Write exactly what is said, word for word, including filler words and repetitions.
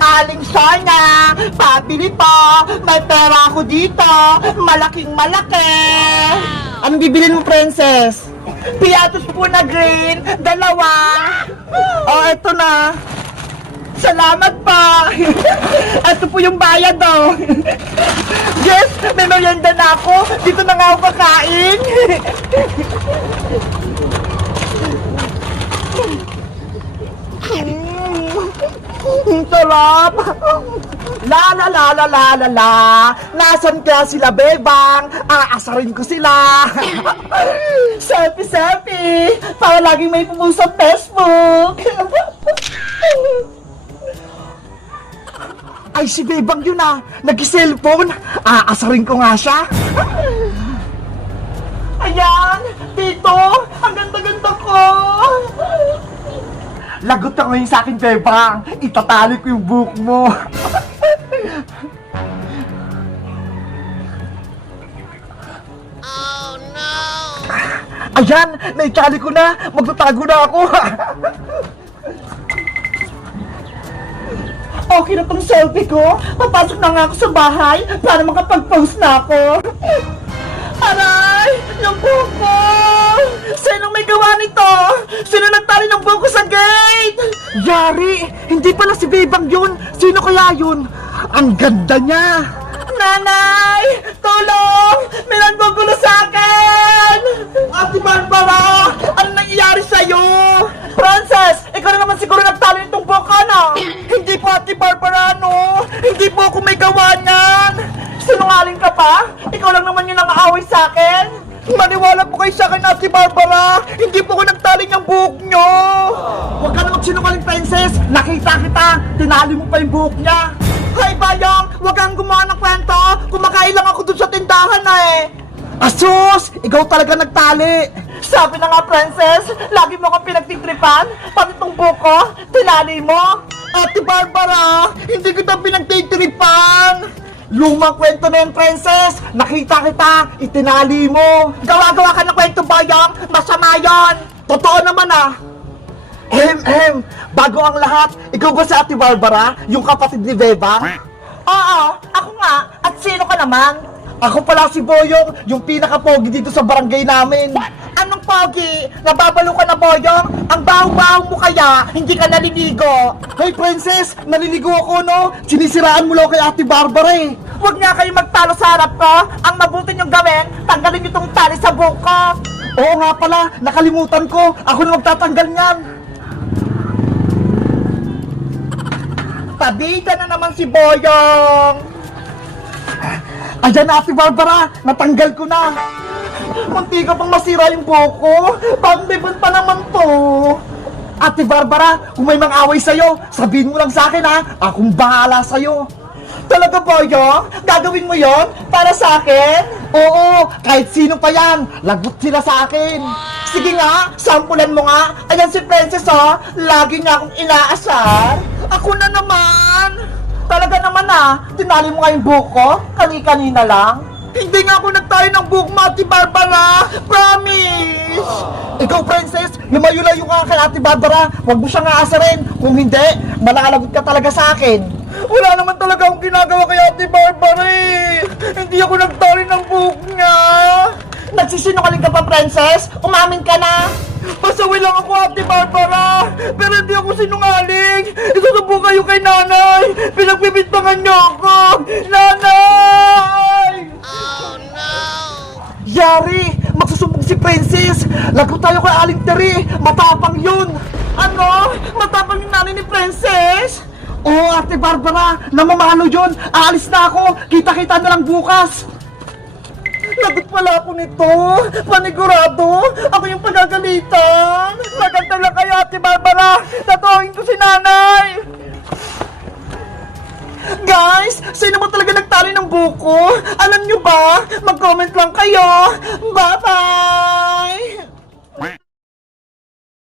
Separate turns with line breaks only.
Aling Sonia, pabili po. May pera ako dito. Malaking malaki. Anong bibilin mo, princess? Piatos po na green. Dalawa. Oh, eto na. Salamat pa. Ito po yung bayad, oh. Yes, may merienda na ako. Dito na nga ako kakain. Mm, sarap. La la la la la la la. Nasaan kaya sila, bebang? Aasarin ko sila. Selfie, selfie. Para laging may pumunta sa Facebook. Ay, si Bebang yun ah. Nag-cellphone. Aasarin ko nga siya. Ayan, Tito. Ang ganda-ganda ko. Lagot ka ngayon sa akin, Bebang. Itatali ko yung buhok mo.
Oh no!
Ayan, naitali ko na. Magtatago na ako. Okay na tong selfie ko. Papasok na nga ako sa bahay para makapag-post na ako. Aray! Yung buhok ko! Sinong may gawa nito? Sino nagtali ng buhok ko sa gate? Yari! Hindi pala si Bebang yun! Sino kaya yun? Ang ganda niya! Nanay! Tulong! May naggugulo sa akin! Ate Barbara! Ano nangyayari sa'yo? Frances! Ikaw na naman siguro nagtali nitong buhok ka, no? Hindi po, Ate Barbara, no? Hindi po ako may gawa niyan! Sinungaling ka pa? Ikaw lang naman yung nang-aaway sa akin? Maniwala po kayo sa akin, Ate Barbara! Hindi po ako nagtali ng buhok nyo! Huwag ka na magsinungaling, princess! Nakita kita! Tinali mo pa yung buhok niya! Hay, Bayang! Huwag kang gumawa ng kwento! Kumakain lang ako dun sa tindahan na eh! Asus! Ikaw talaga nagtali! Sabi na nga, princess! Lagi mo akong pinagtitripan! Pati itong buhok ko, tinali mo! Ate Barbara! Hindi kita pinagtitripan! Lumang kwento na yun, princess! Nakita kita! Itinali mo! Gawa-gawa ka ng kwento, Bayang! Masama yan! Totoo naman ah! Hem, hem! Bago ang lahat, ikaw ba si Ate Barbara? Yung kapatid ni Bebang? Oo, ako nga. At sino ka naman? Ako pala si Boyong, yung pinaka-pogi dito sa barangay namin. Anong pogi? Nababalo ka na, Boyong? Ang baho-baho mo kaya, hindi ka naliligo. Hey, princess! Naliligo ako, no? Sinisiraan mo lang kay Ate Barbara eh. Huwag nga kayo magtalo sa harap ko. Ang mabuti niyong gawin, tanggalin niyo tong tali sa buhok ko. Oo nga pala, nakalimutan ko. Ako na magtatanggal niyan. Pabida na naman si Boyong! Ayan na, Ate Barbara! Natanggal ko na! Munti ka pang masira yung buhok ko! Pang-bibon pa naman to! Ate Barbara, kung may mga away sa'yo, sabihin mo lang sa akin ha! Akong bahala sa'yo! Talaga, Boyong? Gagawin mo yon para sa akin? Oo, kahit sino pa yan! Lagot sila sa akin! Sige nga, sampulan mo nga! Ayan si Princess oh! Lagi niya akong inaasar! Ako na naman! Talaga naman ah! Tinali mo nga yung buhok ko? Kani-kanina lang? Hindi nga ako nagtali ng buhok mo, Ate Barbara! Promise! Ikaw, Princess, lumayo-layo ka kay Ate Barbara! Huwag mo siyang aasarin! Kung hindi, malalagot ka talaga sa akin! Wala naman talaga akong ginagawa kay Ate Barbara eh! Hindi ako nagtali ng buhok niya! Nagsisinungaling ka pa, Princess? Umamin ka na! Pasaway lang ako, Ate Barbara! Pero hindi ako sinungaling! Isusubo kayo kay nanay! Pinagbibintangan niyo ako! Nanay!
Oh no!
Yari! Magsusumbong si Princess! Lagot tayo kay Aling Teri! Matapang yun! Ano? Matapang yung nanay ni Princess? Oo, Ate Barbara! Namamalo yun! Aalis na ako! Kita-kita na lang bukas! Lagot pala ako nito! Panigurado! Ako yung pagagalitan! Maganda lang kayo, Ate Barbara! Tatuhin ko si nanay! Guys! Sino ba talaga nagtali ng buko? Alam nyo ba? Mag-comment lang kayo! Bye-bye!